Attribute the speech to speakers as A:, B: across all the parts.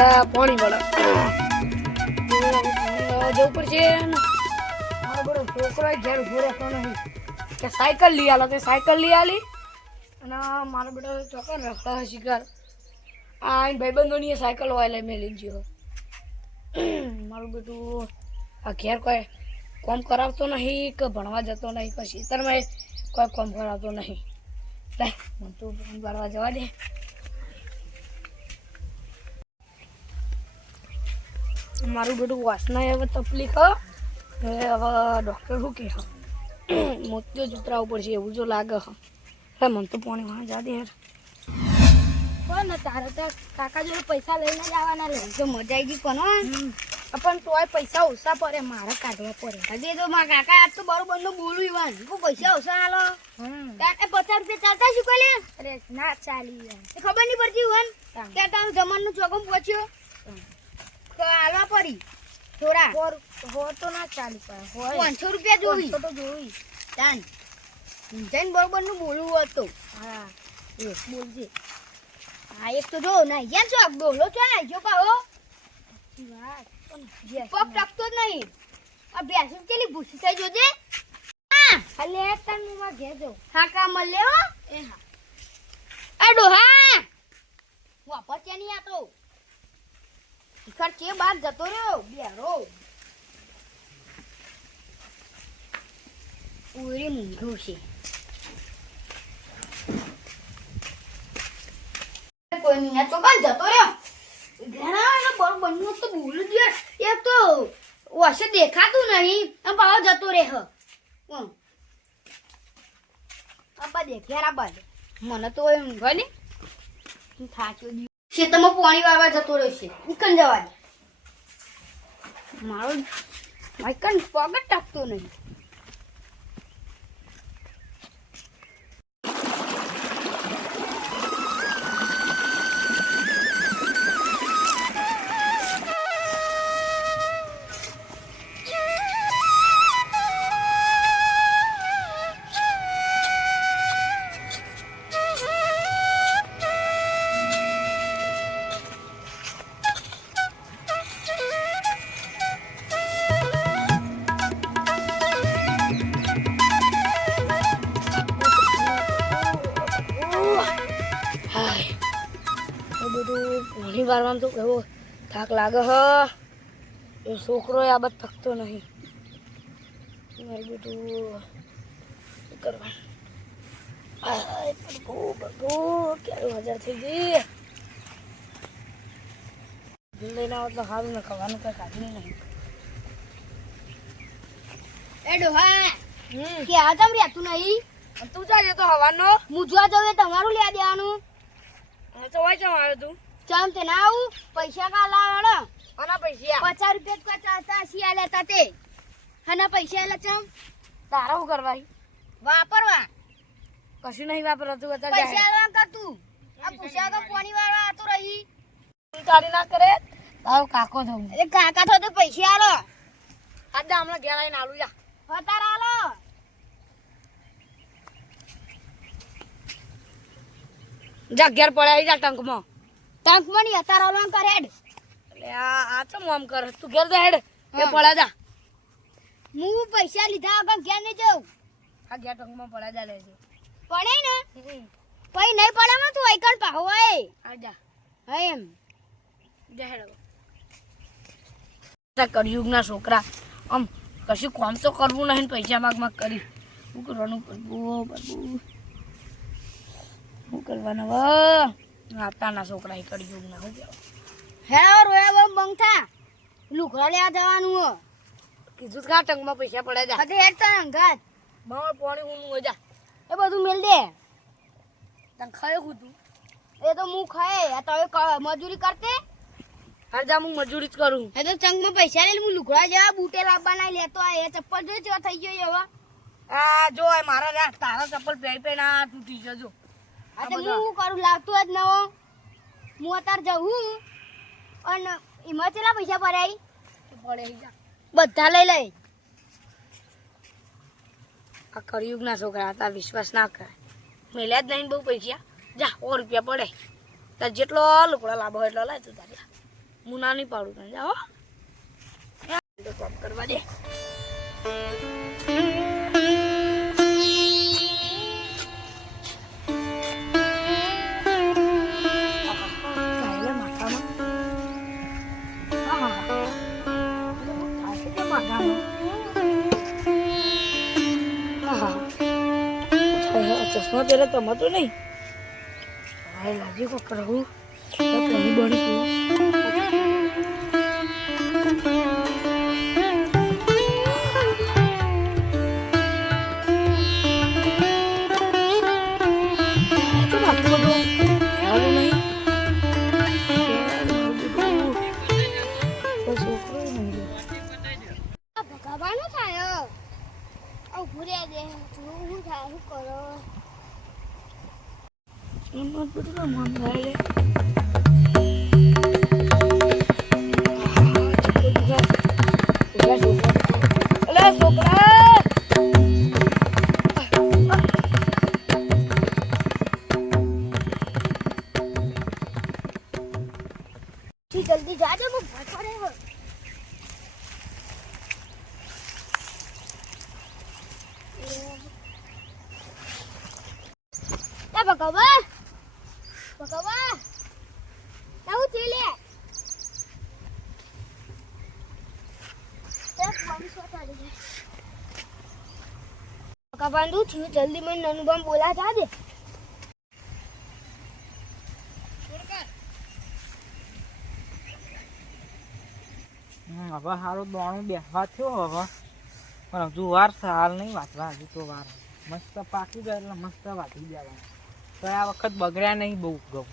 A: હતો પાણી મળે. જવું પડશે મારો બધો છોકરો ઘેર ઊભો રહેતો નહીં. કે સાયકલ લઈ આલો તે સાયકલ લઈ આલી? અને મારો બેટો ચોકર રસ્તા શિકાર આ ભાઈબંધોની સાયકલ હોય લઈ મેલી ગયો. મારું બેટું આ ઘેર કોઈ કોમ કરાવતો નહીં કે ભણવા જતો નહીં કે ખેતરમાં કોઈ કોમ કરાવતો નહીં. લે મને તું ભણવા જવા દે. મારું બેટું વાસના હવે તકલીફ હ. હવે હવે ડૉક્ટર શું કહે મોતિયો જ ઉતરાવવું પડશે એવું જો લાગે હે. મને તો પાણી વાં જા દે
B: પણ તારે તો કાકા જોડે પૈસા લઈને જ આવવાના રહે તો મજા આવી ગઈ કોનો પણ તોય પૈસા ઓછા પડે મારે કાઢવા પડે. હજી તો મારા કાકા આજ તો બરોબરનું બોલું ઇવાન હું પૈસા ઓછા હાલો કાકા પચાસ રૂપિયા ચાલતા શું કહે અરે ના ચાલી ખબર નહીં પડતી ઇવાન કે તારું જમવાનું ચોકમ પહોંચ્યો? તો હાલવા પડી. થોડા. હો તો ના ચાલી પડે પાંચસો રૂપિયા જોઈ. તો જોવી તાન. જૈન બરોબરનું બોલવું હતું હા. એ. બોલજે. હા એક તો જો ના યાર છો બોલો છો ના જો પાવો પગ ટકતો જ નહીં. આ બેસું કેલી ભૂસી થઈ જોજે. હા. અલે તન મુમાં ઘેજો હા કા મલે હો એ હા. આ ડોહા. વાપર નહીં આ તો શિખર છે બાર જતો રહ્યો? બેરો ઉરી મૂંઢું છે. કોઈ નહીં તો કાં જતો રહ્યો? ઘણા એનો બર બંને તો બોલું જ. એક તો વસે દેખાતું નહીં. અને પાછો જતો રહે હ હમ. આપા દેખ્યા રા બાદ મને તો એમ ગને થાક્યો દી ખેતરમાં પાણી વાળવા જતો રહ્યો છે ઉકન જવા દે મારો માઇકન પગ જ ટકતો નહીં.
A: વારવામાં તો એવો થાક લાગે હ. એ છોકરો આ બધ થકતો નહીં. મારું બેટું હાય પ્રભુ ક્યારે હજાર થઈ ગઈ? લઈને આવો તો સારું ને ખાવાનું કઈ કાઢી નહીં.
B: એ ડોહા કે આ તમ રહેતું નહીં?
A: તું ચાલે તો હવાનો.
B: મુજવા જવું એ તમારું લેવા દેવાનું.
A: તો વાંચો આવ્યો તું.
B: ચમ તે ના આવું પૈસા કા લાવડો
A: અને પૈસા.
B: પચાસ રૂપિયા કા ચાલતા શિયા લેતા તે. અને પૈસા લે ચમ.
A: તારા હું કરવા
B: વાપરવા.
A: કશું નહીં વાપરતું હતા
B: પૈસા લેવા કા તું? આ પૂછા તો કોની વાળવા આતો રહી.
A: કાઢી ના કરે. તારો કાકો થવું
B: એ કાકા થો તો પૈસા આલો.
A: આજે હમણાં ઘેર આવીને આલું જા.
B: હતાર આલો.
A: જા ઘેર પડ્યા જા ટંકમાં.
B: ટંક મણી હતાર આલો કરે હેડ.
A: એટલે આ આ તો મોમ કર? તું ઘેર જા હેડ. એ પડા જા.
B: હું પૈસા લીધા વગર ઘેર નહીં જાઉં.
A: આ ઘેર ટંકમાં પડા જા લેજે.
B: પડે ને? પઈ નહીં પડે માં તું આઈકણ પાહો હોય
A: આ જા.
B: હા એમ.
A: જા હેડ કળિયુગના છોકરા. આમ કશું કામ તો કરવું નહીં પૈસા માગ માગ કરી. શું કરવાનું? કરવું કરવું શું કરવાનું આતાના છોકરા એ કળિયુગના શું કહેવાય
B: હેડા રોયા બમ બંગથા લુગડા લેવા જવાનું હો.
A: કીધું કા ટંકમાં પૈસા પડે જા.
B: હતે હેડ તને અંગાત
A: મારો પાણી હું હું જા.
B: એ બધું મેલ દે.
A: તને ખાય હું
B: એ તો હું ખાય. આ તો હવે મજૂરી કરતે?
A: હાર જા હું મજૂરી જ કરું.
B: એ તો ચંગમાં પૈસા લઈને હું લુખડા જેવા બૂટે લાવવાના લેતો આ એ ચપ્પલ જોઈ જેવા થઈ ગયો હવે.
A: આ જો મારા તારા ચપ્પલ પહેરી પહેરી આ તૂટી જજો
B: આ તો હું કરું લાગતું જ નવો હું અત્યારે જઉં અને એમાં ચેલા પૈસા ભરાય?
A: પડે
B: બધા લઈ લઈ
A: આ કળિયુગના છોકરા હતા વિશ્વાસ ના કરે મેલ્યા જ નહીં બહુ પૈસા. જા સો રૂપિયા પડે. તાર જેટલો લુકડા લાભો એટલો લાય તું તારે. હું ના નહીં પાડું તને. જાઓ કરવા દે. તો નહીં? હાય લાગી કો કરું પાણી બની તું
B: જલ્દી જાજે હું ભટોડે હો એ ભગવા ભગવા તાવું થી લે એક પાંચસો તારી દે ભગવા બાંધુ થયું જલ્દી મને નનુબમ બોલા જાજે
C: હમ, હવે સારું દોણું બેસવા થયો હવે. પણ હજુ વાર છે હાલ નહીં વાંચવા હજુ તો વાર મસ્ત પાકી ગયા એટલે મસ્ત વાંચી જવાનું તો આ વખત બગડ્યા નહીં બહુ ઘઉં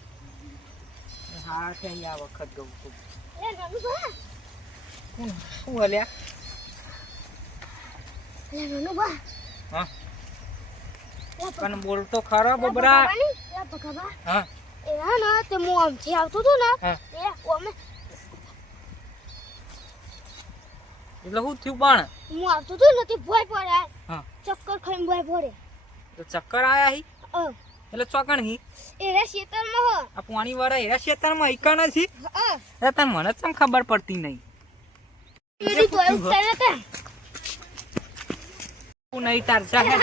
C: હા છે આ વખત ઘઉં તું શું હલ્યા? હા. પણ બોલતો ખરો બબરા. હા.
B: એ હા ને તે હું આમથી આવતો હતો ને
C: એ
B: તે અમે
C: એટલે હું થયું પણ?
B: હું આવતો તો નથી ભોય પડે
C: હા.
B: ચક્કર ખાઈને ભોય પડે.
C: તો ચક્કર આયા હી? એટલે ચોકણ હી?
B: એરા ખેતરમાં હો.
C: આ પાણી વાળા એરા ખેતરમાં ઈકા નથી? એટલે તને મને ચમ ખબર પડતી નહીં?
B: એડી તો એવું કરે તે.
C: હું નહીં તાર જાહે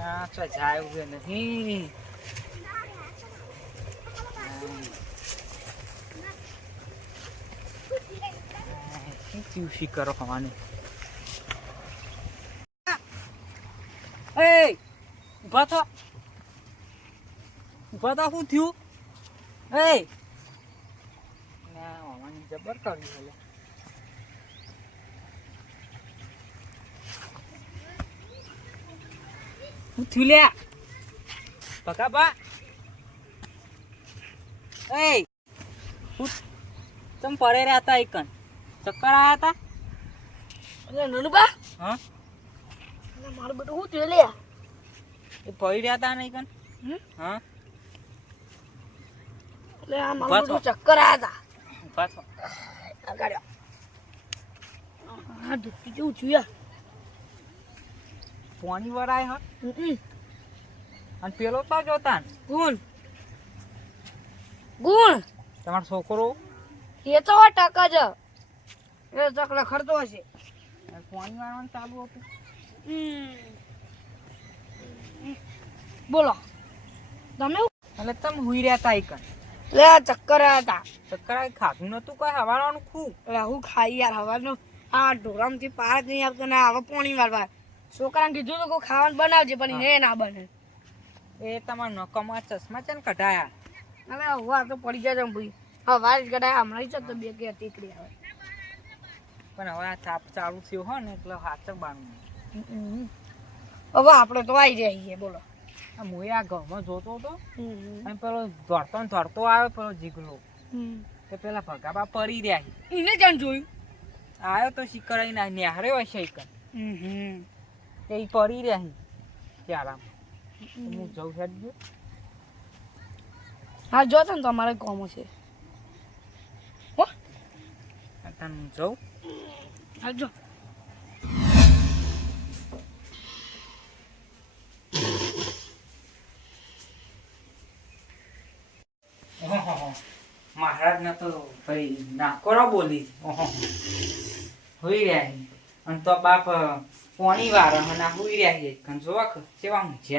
C: આ તો જાય ઉગે નહીં શું શિકરો હવાની? એ ઊભા થો. ઊભા થા શું થયું? એ હવાની જબર કર્યું એટલે હું થયું લ્યા? પકા બા એ હું તમ પડે રહ્યા હતા એકન ચક્કર આયા હતા
A: અલે, નનુબા?
C: હા?
A: અલે, મારું બધું શું થયું લે
C: એ પડી રહ્યા હતા ને એકન
A: હમ?
C: હા?
A: એટલે આ મારું. બધું ચક્કર
C: થો
A: હતા હા દુખી જેવું જોયા
C: પાણી વરાય હા? અને પેલો તો જોતા
A: ગુણ. ગુણ.
C: તમારો છોકરો?
A: એ તો ટકા જ. એ ચકલા ખરતો હશે.
C: પાણી વાળવાનું ચાલુ હતું.
A: બોલો. તમે
C: એટલે તમે હુઈ રહ્યા હતા એક
A: લે ચક્કર હતા
C: ચક્કર ખાધું નતું કઈ હવાનું ખું
A: એટલે હું ખાઈ યાર હવાનું આ ઢોરામથી પાર જ નહીં આવતો ને હવે પોણી વાળવા છોકરાને કીધું તો કોઈ ખાવાનું બનાવજે પણ એ ના બને.
C: એ તમારા નકમાં ચશ્મા છે ને કઢાયા.
A: હવે હવે તો પડી જાય છે ભાઈ. હવા જ કઢાયા હમણાં જ તો બે કે ટીકડી આવે.
C: પણ હવે આ તાપ ચાલુ થયો હોય ને એટલે હાથ બારનું
A: હવે આપણે તો આવી જઈએ બોલો.
C: હું આ ઘરમાં જોતો હતો. અને પેલો દોડતો ને દોડતો આવ્યો પેલો જીગલો. તે પેલા ભગાબા પડી રહ્યા.
A: એને જાણ જોયું?
C: આવ્યો તો શિકર ના નેહર્યો હોય શિકર એ પડી રહ્યા છે ચારામ હું જઉં ગયો.
A: હા જો ને તમારે કોમો છે. હો.
C: તને હું જઉં?
A: હા જો
C: મહારાજને તો ભાઈ નાકોરો બોલી. હોઈ રહ્યા છે. અને તો બાપ પોણી વાર ના હોઈ રહ્યા છે કન જોવા ઊંઘ્યા છે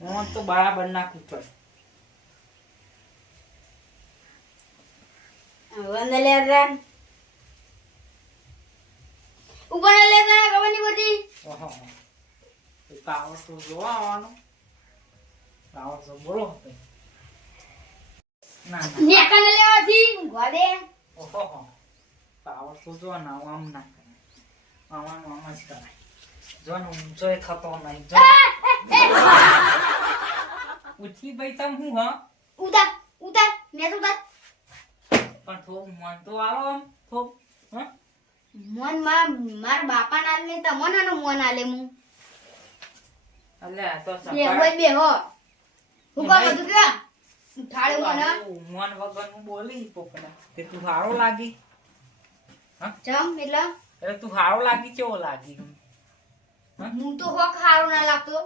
C: હું. તો બરાબર ના પડે.
B: વંદે લે રા. ઉપર લે રા ખબર નહીં બધી.
C: ઓહો ટાવર તો જોવા આવવાનો. પાવર તો બોલો. ના ના.
B: નેકાને લેવાથી ઊંઘવા દે
C: ઓહો ટાવર તો જો ના આમ ના કરે. આમ આમ આમ જ કરાય જો ને ઊંચો એ થતો નહીં. જો ઉઠી ભાઈ તમ હું હા?
B: ઉતાર ઉતાર મેં તો ઉતાર.
C: પણ થોડું મન તો આવો આમ થોડું હા?
B: મનમાં મારા બાપા ના લે મોન નો મન આલે હું.
C: અલ્યા તો
B: બે હોય બે હો. હું કા બધું કે ઉઠાડે મને
C: મન વગરનું બોલી પોપડા. તે તું હારો લાગી.
B: જમ એટલે?
C: એટલે તું હારો લાગી કેવો લાગી?
B: હું? તો હોક હારો ના લાગતો.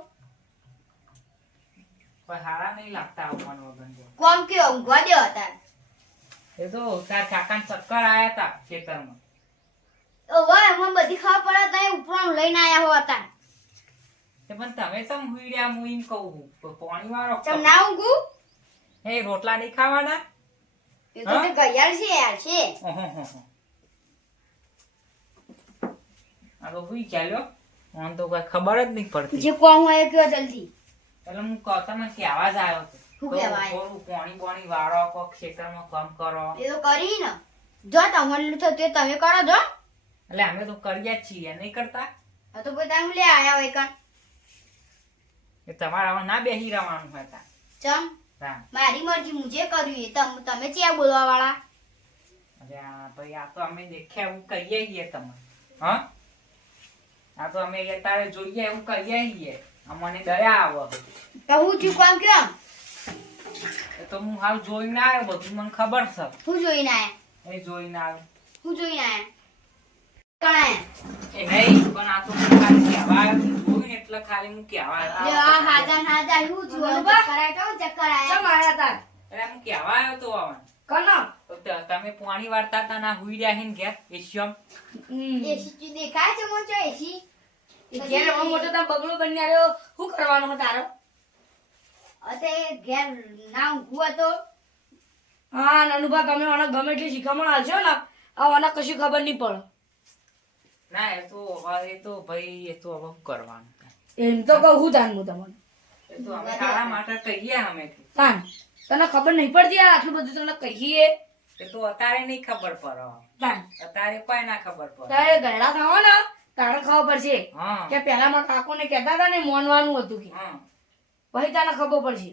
C: કોઈ હારા નહીં લાગતા મન વગર.
B: કોમ કે ઊંઘવા દે હતા
C: એ તો તાર કાકા ચક્કર આયા તા ખેતરમાં.
B: ઓવે બધી ખબર પડે તો ઉપરાણ લઈને આયા હો હતા
C: તે પણ તમે સમ હુઈ હું એમ કહું પાણી વાળો
B: ચમ ના ઊંઘું
C: એ રોટલા નહીં ખાવાના?
B: એ તો તે ગયાળ છે યાર છે.
C: આ તો હુઈ ચાલ્યો મને તો કઈ ખબર જ નહીં પડતી.
B: જે કોમ હોય કયો જલ્દી.
C: એટલે હું કહું મને કહેવા જ આવ્યો હતો
B: શું કહેવાય?
C: થોડું પાણી બોણી વાળો ખેતર ખેતરમાં કામ કરો.
B: એ તો કરી ને. જો હોય તમે કરો જો.
C: એટલે અમે તો કરીએ જ છીએ નહીં કરતા?
B: આ તો બધા હું લે આયા હોય કાન
C: એ તમારે ના બેસી રહેવાનું હતા
B: ચમ મારી મરજી હું જે કર્યું એ તમે તમે ચિયા બોલવા વાળા
C: અરે આ ભાઈ આ તો અમે દેખ્યા એવું કહીએ છીએ તમે હ? આ તો અમે અત્યારે જોઈએ એવું કહીએ છીએ. અમને દયા આવે.
B: તો હું છું કામ
C: કેમ તો હું હાલ જોઈને આવ્યો બધું મને ખબર છે.
B: હું જોઈને આવ્યા?
C: એ જોઈને આવ્યો.
B: હું જોઈને આયા કણાય
C: એ નહીં પણ આ તો ખાલી કહેવા આવ્યો એટલે ખાલી હું કહેવા આવ્યો
B: હાજા હાજા હું છું.
A: બોલો
B: ચક્કર
A: બા.
B: આયા કેવું ચક્કર આયા.
A: ચમ આયા તા
C: એટલે હું કહેવા આવ્યો તો હવે.
A: કનો?
C: તમે પાણી વાર્તા હતા ના હુઈ રહ્યા હિન ને ઘેર? એશિયમ?
B: એસી દેખાય છે મોચો એસી?
A: ઘેર એવો મોટો તા બગલો બની આવ્યો શું કરવાનો હતો તારો?
B: અતે ઘેર ના ઊંઘું હતો.
A: હા નનુભા તમે મને ગમે એટલી શીખામણ આવશો ને? આ મને કશું ખબર નહીં પડે.
C: ના એ તો હવે એ તો ભાઈ એ તો હવે કરવાનું?
A: એમ તો કહું તાન હું તમને.
C: એ તો અમે તારા માટે કહીએ અમે.
A: તાન તને ખબર નહીં પડતી યાર આટલું બધું તને કહીએ?
C: એ તો અત્યારે નહીં ખબર પડે
A: તાન
C: અત્યારે કોઈ ના ખબર પડે.
A: તારે થવા ને? તારે ખબર પડશે કે પેલા મારા કાકોને કહેતા હતા ને મોનવાનું હતું કે.
C: હા.
A: પછી તને ખબર પડશે.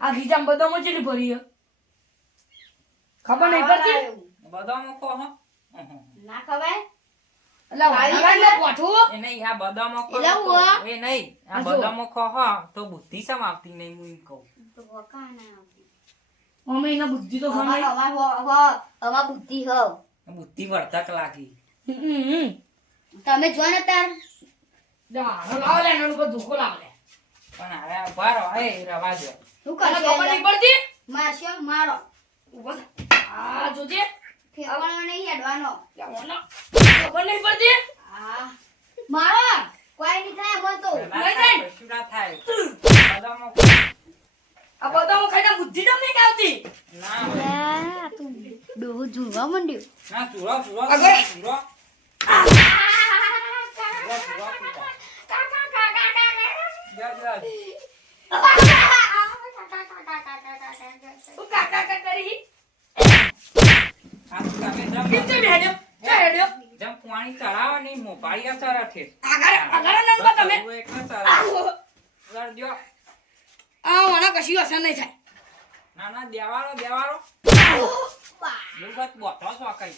A: આ ગીજામ બધામાં ચેટલી ભરી ખબર નહીં પડતી?
C: બદામો ખો હો.
B: ના
C: આ આ
A: આ ખબર
B: બુદ્ધિ હો
C: લાગી.
B: તમે જો ને તાર.
A: લાવ લે એના ધોકો લાવ લે.
C: પણ હવે ઊભા રહો એ રવા દો.
B: શું કરશો
A: ખબર નહીં પડતી
B: મારશો? મારો.
A: ઊભો આ જોજે.
B: ફેંકવાનો નહીં હેડવાનો.
A: નહીં પડતી
B: મારો કોઈ નહીં થાય મને તો
A: નહીં
C: થાય.
A: આ બધામાં ખાઈને બુદ્ધિ તો નહીં આવતી
C: ના
B: તું ડોહો ઝૂલવા માંડ્યો
C: ના ચૂરો ચૂરો
A: આગળ.
C: ચૂરો ચૂરો ચૂરો પીતા. જા, જા.
A: તું કાકા કાકા છે
C: જેમ પાણી ચડાવો ને મોપાળિયા ચડે છે
A: આગળ આગળ નંબર તમે. આ મને કશી અસર નહીં થાય.
C: ના ના દેવાળો દેવાળો. મુગત બોતો કઈ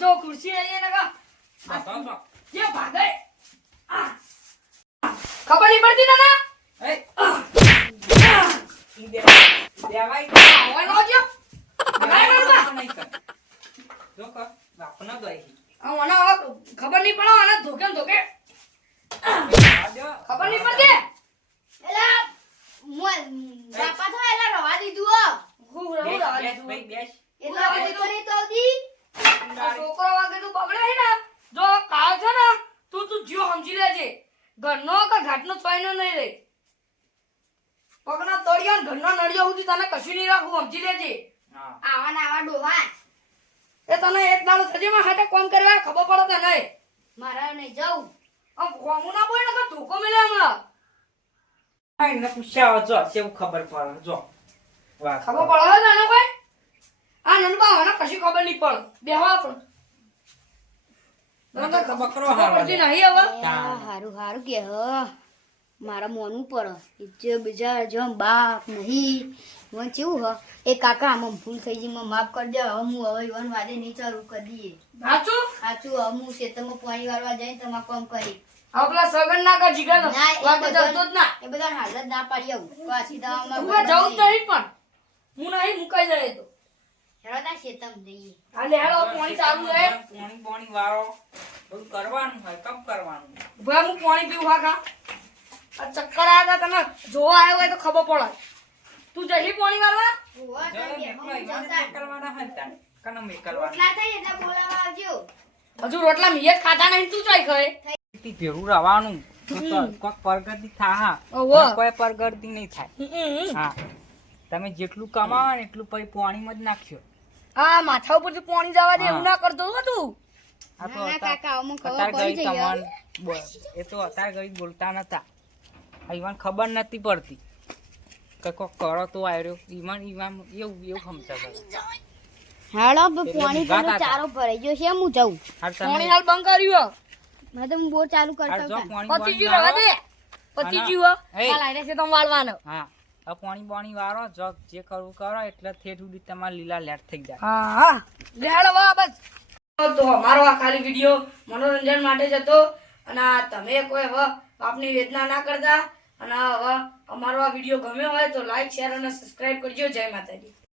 A: જો ખુરશી લઈએ ને
C: બોતો છો.
A: જે ભાગે. ખબર નહીં પડતી
C: એ. દેવાય. દેવાય જો
A: ખબર નહીં
B: તો એલા રવા દીધું હો
A: રહું રાહ
C: બેસ,
A: દીધું.
B: તો
A: બગડે ને જો છે ને તું તું જીવ સમજી લેજે ઘરનો કે નહીં રે પગના તળિયા ઘરનો નળિયો સુધી તને કશું નહીં રાખવું સમજી લેજે
B: આવા ડોહા.
A: એ તને એક દાડો સજે માં હાટે કોમ કરવા ખબર પડે તો નહીં
B: મારા નહીં જાઉં
A: આમ કોમું ના બોય ને કે ધોકો મિલે હમણાં
C: એને પૂછ્યા જો સેવું ખબર પડે જો. વાહ
A: ખબર પડે તને કોઈ? આ નનબા મને કશી ખબર નહીં પડે. બેહવા પણ.
C: બકરો
A: ખબર પડતી નહીં હવે.
B: હારું હારું કે હ. મારા મોનું પડે જે બીજા જમ બાપ નહીં. મને કેવું હ? એ કાકા આમાં ભૂલ થઈ ગઈ મને માફ કરી દે. હવે હું હવે ઈવન વાદે નહીં ચાલુ કરી દઈએ.
A: સાચું?
B: સાચું હવે હું ખેતરમાં પાણી વાળવા જઈને તમારે કામ કરી.
A: પેલા સગન ના કર જીગા
B: નો.
A: વાગે જતો જ ના.
B: એ બધા હાલત ના પાડી આવું. પાછી દવામાં
A: હું જવું નહીં પણ. હું નહીં મુકાઈ જાય તો.
B: હેડો તાર ખેતરમાં જઈએ.
A: હાલે હેડો પાણી ચાલુ રહે
C: પાણી પાણી વાળો. બધું કરવાનું હોય કબ કરવાનું.
A: ભાઈ હું પાણી પીવું હા આ ચક્કર આવ્યા હતા તમે જોવા આવ્યો હોય તો ખબર પડે. તું જહી પોણી વાળવા? હજુ રોટલા મીએ જ ખાતા નહીં તું ચાઈ ખાય.
C: થી ભેરું કોક પ્રગતિ થાય કોઈ પ્રગતિ નહીં થાય. હા. તમે જેટલું કમાવો ને એટલું પછી પાણીમાં જ નાખ્યો
A: હા માથા ઉપરથી પાણી જવા દે એવું ના કરતો હો તું.
C: આ તો
B: કાકા, ખબર પડી
C: એ તો અત્યારે ઘડી બોલતા નતા. ઈવાન ખબર નથી પડતી. કે કોક કરો તો આવ્યો ઈવાન ઈવાન એવું એવું સમજાવે
B: હાલો
C: એટલે
B: પાણી પેલો ચારો ભરાઈ ગયો છે હું જાઉં.
A: પાણી હાલ બંધ કર્યું
B: મેં તો હું બહુ ચાલુ કરતા
C: જો
B: હતા.
C: પાણી
A: પતિ જીવ રવા દે પતિ
C: હા,
A: હાલ આઈને છે તમે વાળવાનો.
C: હા. આ પાણી પાણી વાળો જો જે કરવું કરો એટલે ઠેઠ સુધી તમારે લીલા લેટ થઈ જાય.
A: હા હા. લેડ વા બસ. તો અમારો આ ખાલી વીડિયો મનોરંજન માટે જ હતો. અને તમે કોઈ હવે બાપની વેદના ના કરતા. અને હવે અમારો આ વીડિયો ગમ્યો હોય તો લાઈક શેર અને સબસ્ક્રાઇબ કરજો. જય માતાજી.